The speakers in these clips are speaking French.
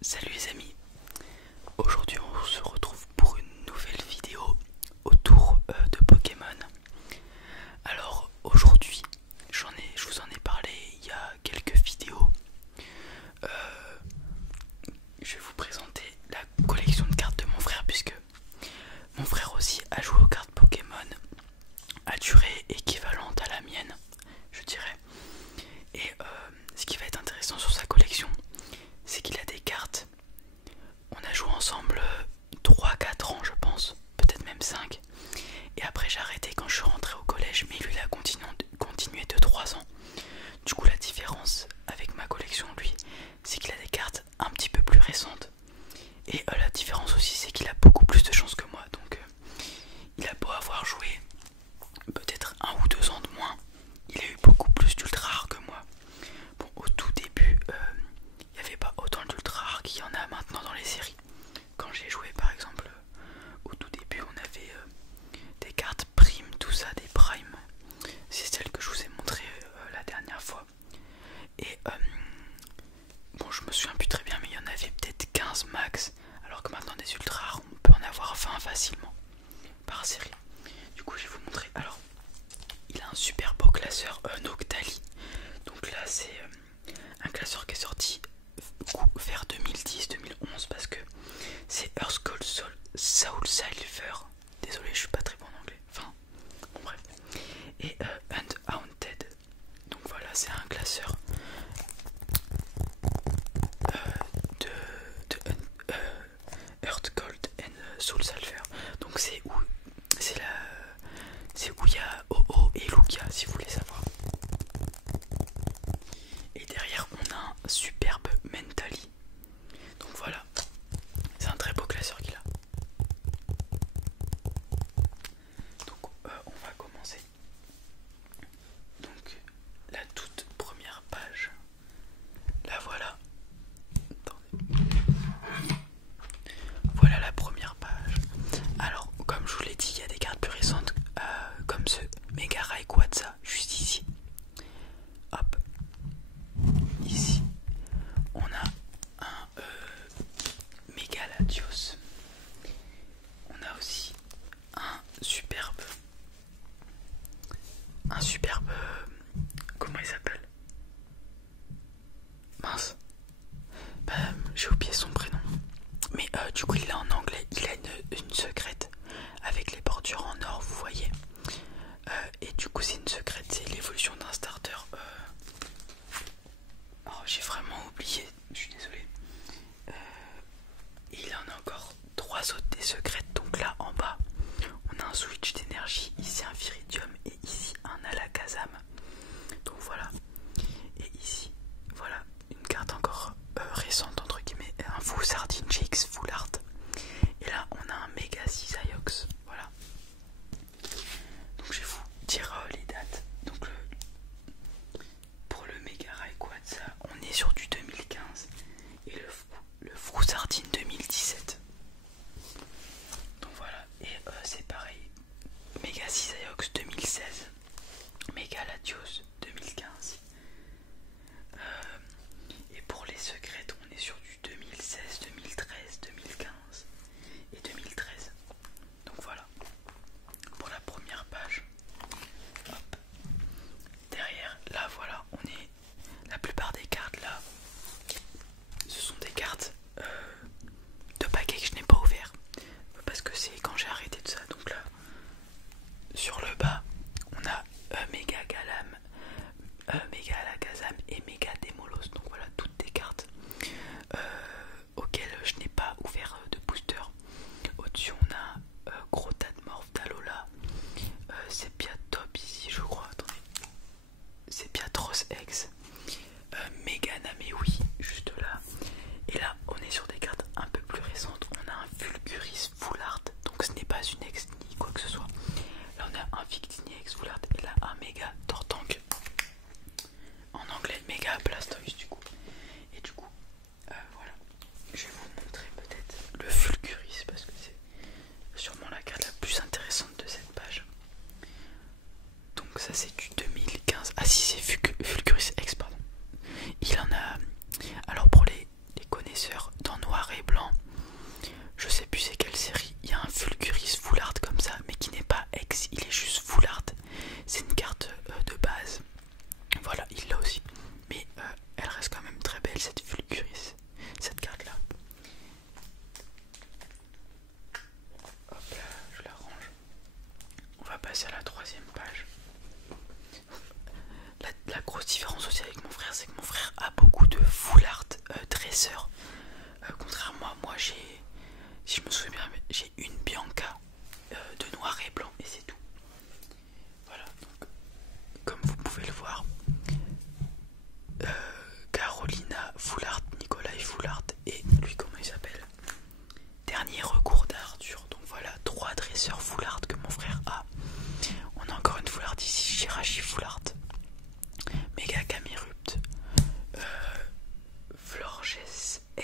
Salut les amis, aujourd'hui on se retrouve pour une nouvelle vidéo autour de Pokémon. Alors aujourd'hui je vous en ai parlé il y a quelques vidéos. Euh, je vais vous présenter la collection de cartes de mon frère, puisque mon frère aussi a joué aux cartes Pokémon à durée équivalente à la mienne, je dirais. Et ce qui va être intéressant sur sa collection, c'est qu'il a des cartes. On a joué ensemble 3-4 ans je pense, peut-être même 5. Et après j'ai arrêté quand je suis rentré au collège, mais lui il a continué de 3 ans. Du coup la différence avec ma collection, lui, c'est qu'il a des cartes un petit peu plus récentes. Et la différence aussi, c'est qu'il a beaucoup plus de chance que moi. Donc il a beau avoir joué peut-être 1 ou 2 ans de moins, il a eu beaucoup plus d'ultra rares que moi. Bon, au tout début, il n'y avait pas autant d'ultra rares qu'il y en a maintenant dans les séries. Quand j'ai joué par exemple, au tout début on avait des cartes primes, tout ça, des primes. C'est celle que je vous ai montré la dernière fois. Et bon, je me souviens plus très bien, mais il y en avait peut-être 15 max. Alors que maintenant des ultra rares, on peut en avoir 20 facilement par série. Du coup je vais vous montrer. Alors il a un super beau classeur Noctali. Donc là c'est un classeur qui est sorti vers 2010-2011, parce que c'est Earth Gold Soul Silver. Désolé, je suis pas très bon en anglais. Enfin, bon bref. Et Unhaunted. Donc voilà, c'est un classeur de Earth Gold and Soul Silver. Donc c'est où il y a Oh et Lugia, si vous voulez savoir. Et derrière on a un superbe Mentally. Donc voilà, c'est un très beau classeur qu'il a. Donc on va commencer. Donc la toute première page, la voilà. Attendez. Voilà la première page. Alors comme je vous l'ai dit, il y a des cartes plus récentes comme ce Mega Rayquaza juste ici. Hop. Ici on a un Mega Latios. On a aussi un superbe, comment il s'appelle? Mince, bah, j'ai oublié son prénom. Mais du coup il est en anglais. Il a une secrète avec les bordures en or, vous voyez. Et du coup c'est une secrète, c'est l'évolution d'un starter. Oh, j'ai vraiment oublié, je suis désolé. Il en a encore 3 autres des secrètes. Donc là en bas on a un switch d'énergie, ici un viridium et ici un alakazam. Donc voilà. Et ici voilà une carte encore récente entre guillemets, un fou sardine GX full art. Et là on a un méga Cisaiox. Voilà. Donc je vais vous dire les dates. Donc pour le méga Rayquaza on est sur du 2015 et le Froussardine 2017. Donc voilà, et c'est pareil, Mega Cisaiox 2016, Mega Latios 2015. Et pour les secrètes on est sur du 2016, 2013, 2015 et 2013. Donc voilà pour la première page. Hop. Derrière, là voilà, on est, la plupart des cartes là, ce sont des cartes de paquets que je n'ai pas ouvert parce que c'est quand j'ai arrêté de ça. Donc là sur le bas on a Mega Galam, Mega Alakazam et Mega Demolos. Donc voilà toutes des cartes auxquelles je n'ai pas ouvert de booster. Au-dessus on a Gros Tadmorph d'Alola, Sepiatop ici je crois, attendez, Sepiatros X, Mega Namewi juste là. Et là on est sur des cartes un peu plus récentes. On a un Fulguris Full Art, donc ce n'est pas une X ni quoi que ce soit. Là on a un Victini X Full Art et là un Mega Tortank, en anglais Mega Blastoise du coup. Et du coup voilà, je vais vous montrer peut-être le Fulguris parce que c'est sûrement la carte la plus intéressante de cette page. Donc ça c'est du 2015. Ah si, c'est Fulguris X, pardon. Il en a, alors pour les connaisseurs, dans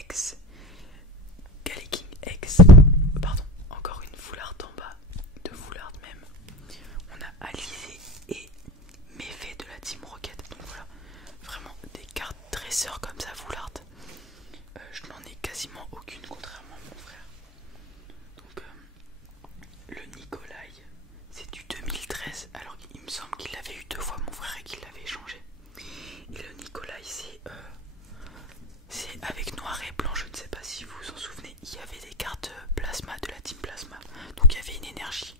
X, Galaking X, pardon, encore une Foulard en bas, deux Foulard même. On a Alizé et Méfait de la Team Rocket. Donc voilà, vraiment des cartes dresseurs comme ça, Foulard. Je n'en ai quasiment aucune contrairement à mon frère. Donc le Nikolai, c'est du 2013, alors il me semble qu'il l'avait eu deux fois mon frère et qu'il l'avait échangé. Et le Nikolai, c'est avec noir et blanc, je ne sais pas si vous vous en souvenez, il y avait des cartes plasma de la team plasma, donc il y avait une énergie.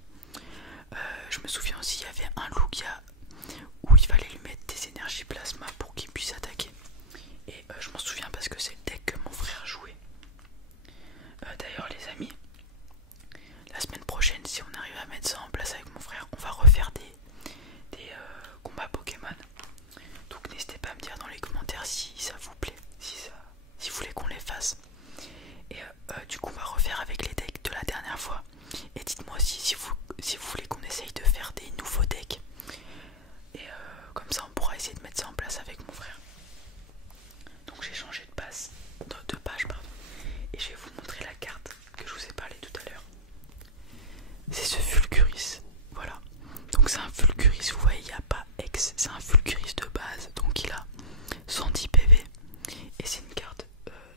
Je me souviens aussi, il y avait un Lugia où il fallait lui mettre des énergies plasma pour qu'il puisse attaquer. Et je m'en souviens parce que c'est le deck que mon frère jouait. D'ailleurs les amis, la semaine prochaine, si on arrive à mettre ça en place avec mon frère, on va refaire des combats Pokémon. Donc n'hésitez pas à me dire dans les commentaires si ça vous plaît, si vous voulez qu'on les fasse. Et du coup on va refaire avec les decks de la dernière fois. Et dites-moi aussi si vous voulez qu'on essaye de faire des nouveaux decks. Et comme ça on pourra essayer de mettre ça en place avec mon frère. Donc j'ai changé de page pardon. Et je vais vous montrer la carte que je vous ai parlé tout à l'heure. C'est ce Fulguris, voilà. Donc c'est un Fulguris, vous voyez il n'y a pas X, c'est un Fulguris de base. Donc il a 110 PV. Et c'est une carte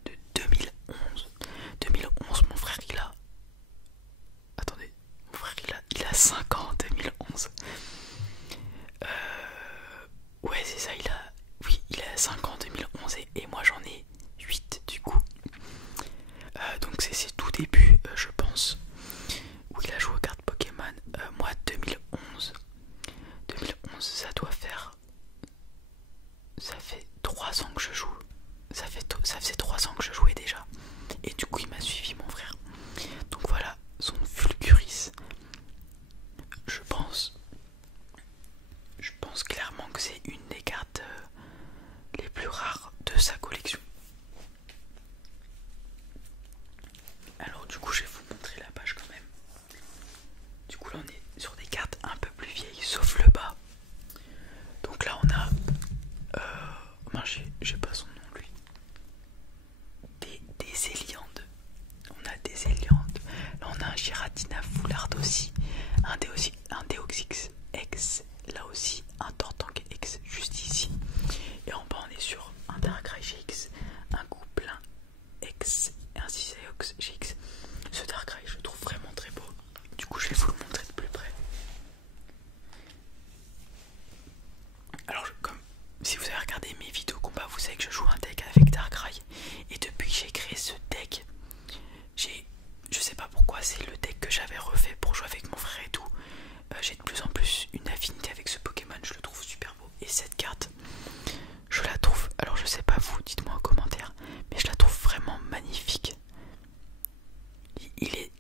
de 2011. 2011, mon frère il a... Attendez, mon frère il a 5 ans en 2011. Ouais c'est ça, il a 5 ans en 2011 et moi j'en ai 8 du coup. Donc c'est ses tout débuts je pense, où il a joué aux cartes Pokémon. Moi 2011 ça doit faire... Ça fait 3 ans que je joue. Ça faisait 3 ans que je jouais déjà. Et du coup il m'a suivi mon frère. Donc voilà, son Fulguris. Je pense clairement que c'est une des cartes les plus rares de sa collection. Alors du coup je vais vous montrer la page quand même. Du coup là on est sur des cartes un peu plus vieilles, sauf le bas. Donc là on a... j'ai pas son nom lui. Des Éliandes. On a des Éliandes. Là on a un Giratina Foulard aussi. Un Deoxys X. Là aussi un Tortank X juste ici. Et en bas on est sur un Darkrai GX, un Gouplin X et un Ciseox GX. Ce Darkrai je le trouve vraiment très beau. Du coup je vais vous le montrer de plus près. Alors comme si vous avez regardé mes vidéos combat, vous savez que je joue un deck avec Darkrai. Et depuis que j'ai créé ce deck, je sais pas pourquoi, c'est le deck que j'avais refait pour jouer avec mon frère et tout. J'ai de plus en plus une affinité avec ce Pokémon, je le trouve super beau. Et cette carte, je la trouve, alors je sais pas vous, dites-moi en commentaire, mais je la trouve vraiment magnifique.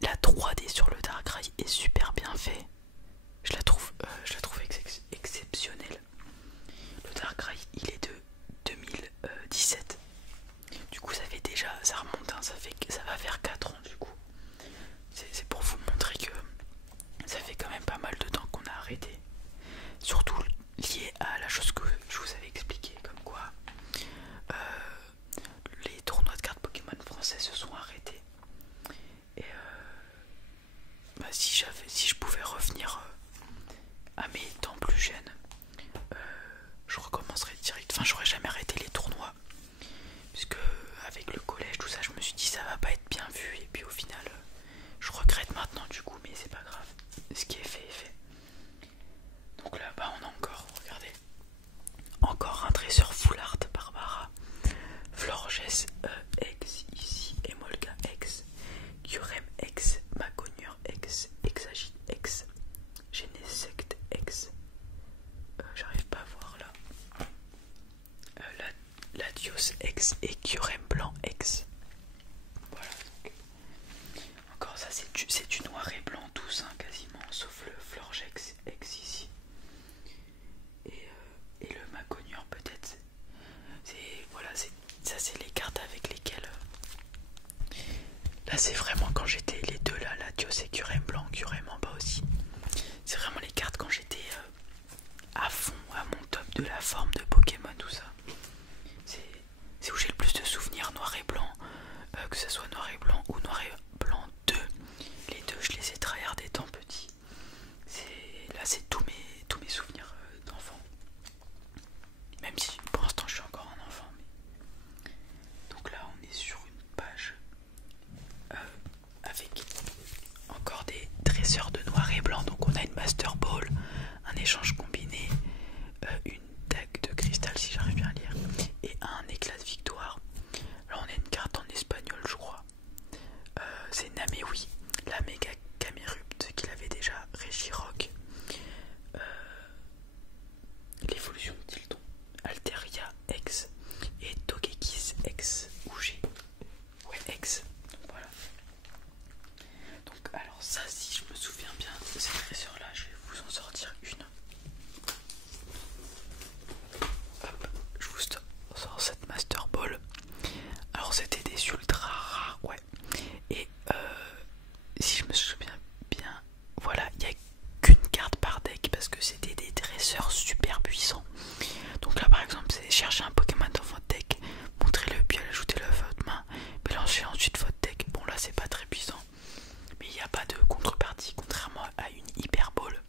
La 3D sur le Darkrai est super bien fait. Je la trouve exceptionnelle. Le Darkrai il est de 2017. Du coup ça fait déjà, ça remonte, hein, ça va faire 4 ans du coup. C'est pour vous montrer que ça fait quand même pas mal de temps qu'on a arrêté. Surtout lié à la chose que je vous avais expliqué, comme quoi les tournois de cartes Pokémon français se sont arrêtés. Et si je pouvais revenir à mes temps plus jeunes, je recommencerais direct. Enfin j'aurais jamais arrêté les tournois. Puisque avec le collège, tout ça, je me suis dit ça va pas être bien vu. Et puis au final, je regrette maintenant du coup, mais c'est pas grave. Ce qui est fait est fait. Donc là-bas, on a encore, regardez, encore un dresseur Foulard Barbara, Florges X ici, Emolga X, Kyurem X, Maconure X, Exagite X, Genesect X. J'arrive pas à voir là. Latios X et Kyurem Blanc X. Voilà. Encore ça, c'est du noir et blanc tous, hein, quasiment, sauf le Florges X ici. Et le Maconure peut-être. Voilà, ça c'est les cartes avec lesquelles. Là c'est vraiment quand j'étais les deux là, Latios et Kyurem Blanc, Kyurem en bas aussi. C'est vraiment les cartes quand j'étais à fond, à mon top de la forme de Pokémon, tout ça. C'est où j'ai le plus de souvenirs noir et blanc. que ce soit noir et blanc ou noir et blanc 2. Les deux, je les ai tryhard étant petit. Là, c'est tous mes souvenirs d'enfant. Même si pour l'instant, je suis encore un enfant. Mais... Donc là, on est sur une page avec encore des dresseurs de noir et blanc. Donc on a une Master Ball, un échange combiné, une dague de cristal si j'arrive bien à lire, et un éclat de victoire. Là on a une carte en espagnol je crois. C'est Namewi, la méga Camerupt qu'il avait déjà, Regirock, l'évolution de Tilton, Alteria X et Togekiss X ou G. Ouais, X. Donc voilà. Donc alors ça, si je me souviens bien de cette dresseur là, je vais vous en sortir une. Hop, je vous sors cette Master Ball. Alors c'était des ultra rares, ouais. Et si je me souviens bien, voilà, il n'y a qu'une carte par deck parce que c'était des dresseurs super puissants. Donc là par exemple, c'est chercher un Pokémon dans votre deck, montrez-le puis ajoutez-le à votre main, mélangez ensuite votre deck. Bon là c'est pas très puissant, mais il n'y a pas de contrepartie, contrairement à une Hyper Ball.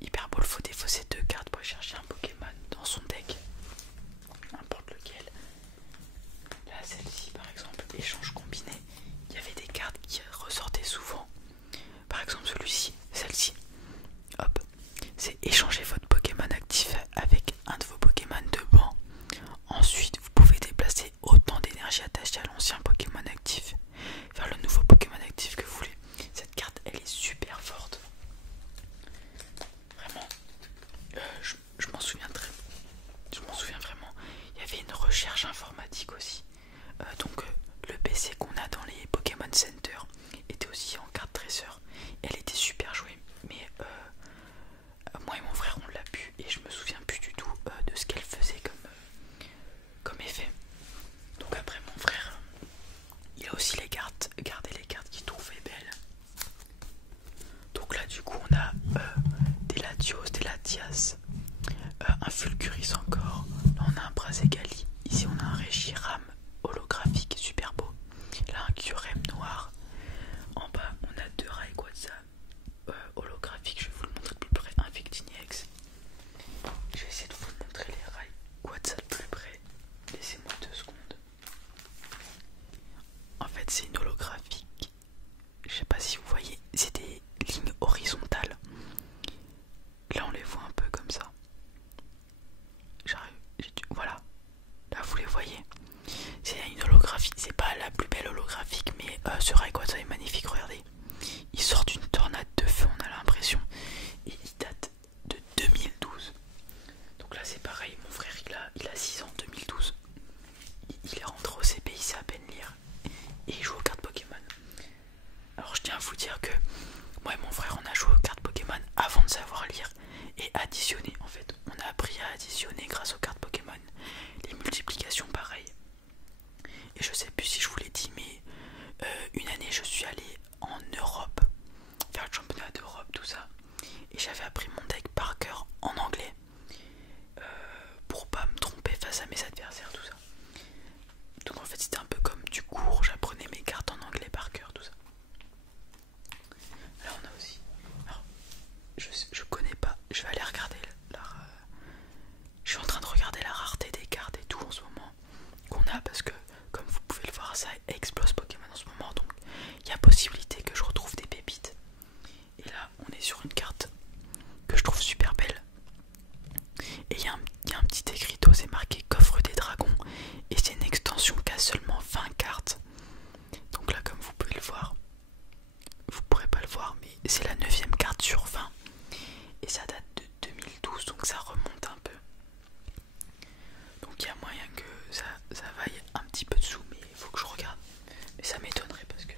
Hyper Ball, faut défausser 2 cartes pour chercher un Pokémon dans son deck, n'importe lequel. Là celle-ci par exemple, échange combiné, il y avait des cartes qui ressortaient souvent. Par exemple celui-ci, celle-ci, hop, c'est échanger votre Pokémon actif avec un de vos Pokémon de banc. Ensuite vous pouvez déplacer autant d'énergie attachée à l'ancien Pokémon actif vers le nouveau Pokémon actif que vous voulez. Cette carte elle est super forte. Vraiment, je m'en souviens vraiment. Il y avait une recherche informatique aussi. Donc le PC qu'on a dans les Pokémon Center était aussi en carte dresseur. Elle était super jouée, mais moi et mon frère on l'a pu et je me souviens plus du tout de ce qu'elle faisait comme effet. Donc après mon frère, il a aussi gardé les cartes qu'il trouvait belles. Donc là du coup on a des Latios, des Latias, un Fulguris encore. Là on a un Brazegali. Ici on a un Reshiram holographique super beau. Là un Kyurem noir. En bas on a 2 Rayquaza holographiques. Je vais vous le montrer de plus près. Un Victiniex. Je vais essayer de vous montrer les Rayquaza de plus près. Laissez-moi 2 secondes. En fait c'est une holographique. Je sais pas si vous voyez, c'est des lignes horizontales. Là on les voit un peu comme ça. Voilà, là vous les voyez. C'est une holographie, c'est pas la plus belle holographique, mais ce Rayquaza est magnifique, regardez. Il sort d'une tornade de feu, on a l'impression. Et il date de 2012. Donc là c'est pareil, mon frère il a 6 ans, 2012. Il est rentré au CP, il sait à peine lire. Et il joue aux cartes Pokémon. Alors je tiens à vous dire que moi et mon frère on a joué aux cartes Pokémon avant de savoir lire et additionner. En fait on a appris à additionner grâce aux cartes Pokémon. Les multiplications pareil. Et je sais plus si je vous l'ai dit, mais une année je suis allé en Europe faire le championnat d'Europe, tout ça, et j'avais appris mon deck par cœur en anglais pour pas me tromper face à mes adversaires, tout ça. Donc en fait c'était un peu comme du cours, j'apprenais mes cartes en anglais par cœur, tout ça. Là on a aussi, alors je connais pas, je vais aller regarder je suis en train de regarder la rareté des cartes et tout en ce moment qu'on a, parce que comme vous pouvez le voir ça explose Pokémon en ce moment, donc il y a possibilité que je retrouve des pépites. Et là on est sur une carte que je trouve super belle et il y a un petit écriteau, c'est marqué coffre des dragons et c'est une extension qui a seulement 20 cartes. Donc là comme vous pouvez le voir, vous pourrez pas le voir mais c'est la 9ème carte sur 20 et ça date de 2012, donc ça remonte un peu. Donc il y a moyen que ça vaille un petit peu de sous, mais il faut que je regarde. Mais ça m'étonnerait parce que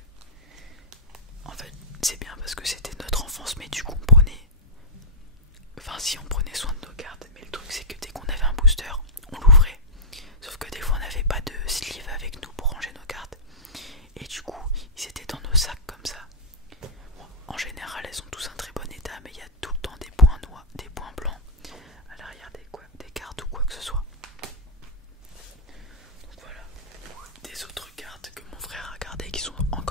regarder qui sont en